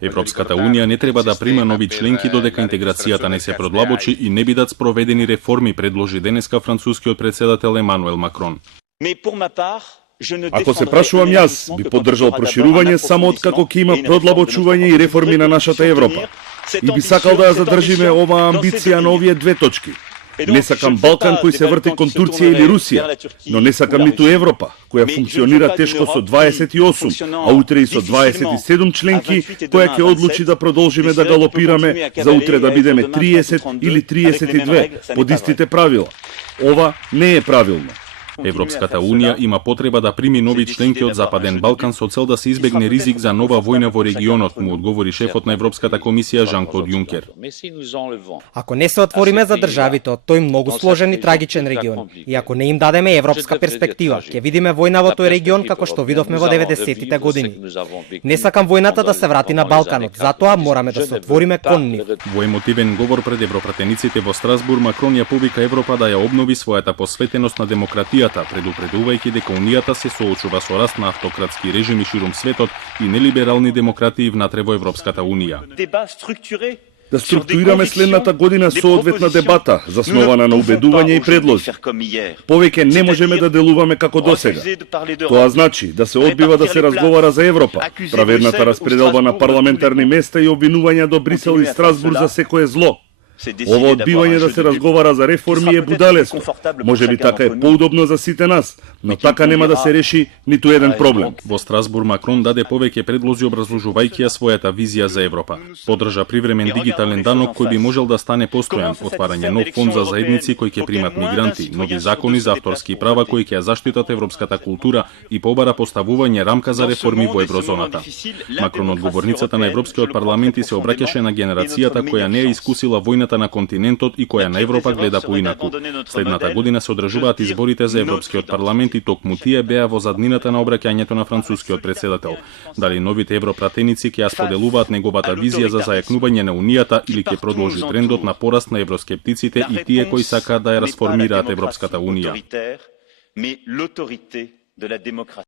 Европската унија не треба да прима нови членки додека интеграцијата не се продлабочи и не бидат спроведени реформи, предложи денеска францускиот претседател Емануел Макрон. Ако се прашувам јас, би поддржал проширување само откако ќе има продлабочување и реформи на нашата Европа. И би сакал да ја задржиме оваа амбиција на овие две точки. Не сакам Балкан кој се врти кон Турција или Русија, но не сакам ниту Европа, која функционира тешко со 28, а утре и со 27 членки, која ќе одлучи да продолжиме да галопираме за утре да бидеме 30 или 32 под истите правила. Ова не е правилно. Европската унија има потреба да прими нови членки од Западен Балкан со цел да се избегне ризик за нова војна во регионот, му одговори шефот на Европската комисија Жан-Клод Јункер. Ако не се отвориме за државите од тој многу сложен и трагичен регион, и ако не им дадеме европска перспектива, ќе видиме војна во тој регион како што видовме во 90-тите години. Не сакам војната да се врати на Балканот, затоа мораме да се отвориме кон нив. Во емотивен говор пред европратениците во Страсбург, Макрон ја повика Европа да ја обнови својата посветеност на демократијата, предупредувајќи дека Унијата се соочува со раст на автократски режими ширум светот и нелиберални демократии внатре во Европската Унија. Да структурираме следната година соодветна дебата, заснована на убедување и предлози. Повеќе не можеме да делуваме како досега. Тоа значи да се одбива да се разговара за Европа, праведната распределба на парламентарни места и обвинувања до Брисел и Страсбург за секое зло. Ова одбивање да се разговара за реформи е будалеско. Можеби така е поудобно за сите нас, но така нема да се реши ниту еден проблем. Во Страсбург Макрон даде повеќе предлози образложувајќи ја својата визија за Европа. Подржа привремен дигитален данок кој би можел да стане постојан, отварање нов фонд за заедници кои ќе примат мигранти, нови закони за авторски права кои ќе ја заштитат европската култура и побара поставување рамка за реформи во еврозоната. Макрон од говорницата на Европскиот парламент се обраќаше на генерацијата која не ја искусила војната на континентот и која на Европа гледа поинаку. Следната година се одржуваат изборите за Европскиот парламент и токму тие беа во заднината на обраќањето на францускиот претседател. Дали новите европратеници ќе ја споделуваат неговата визија за зајакнување на Унијата или ќе продолжи трендот на пораст на евроскептиците и тие кои сакаат да ја расформираат Европската Унија.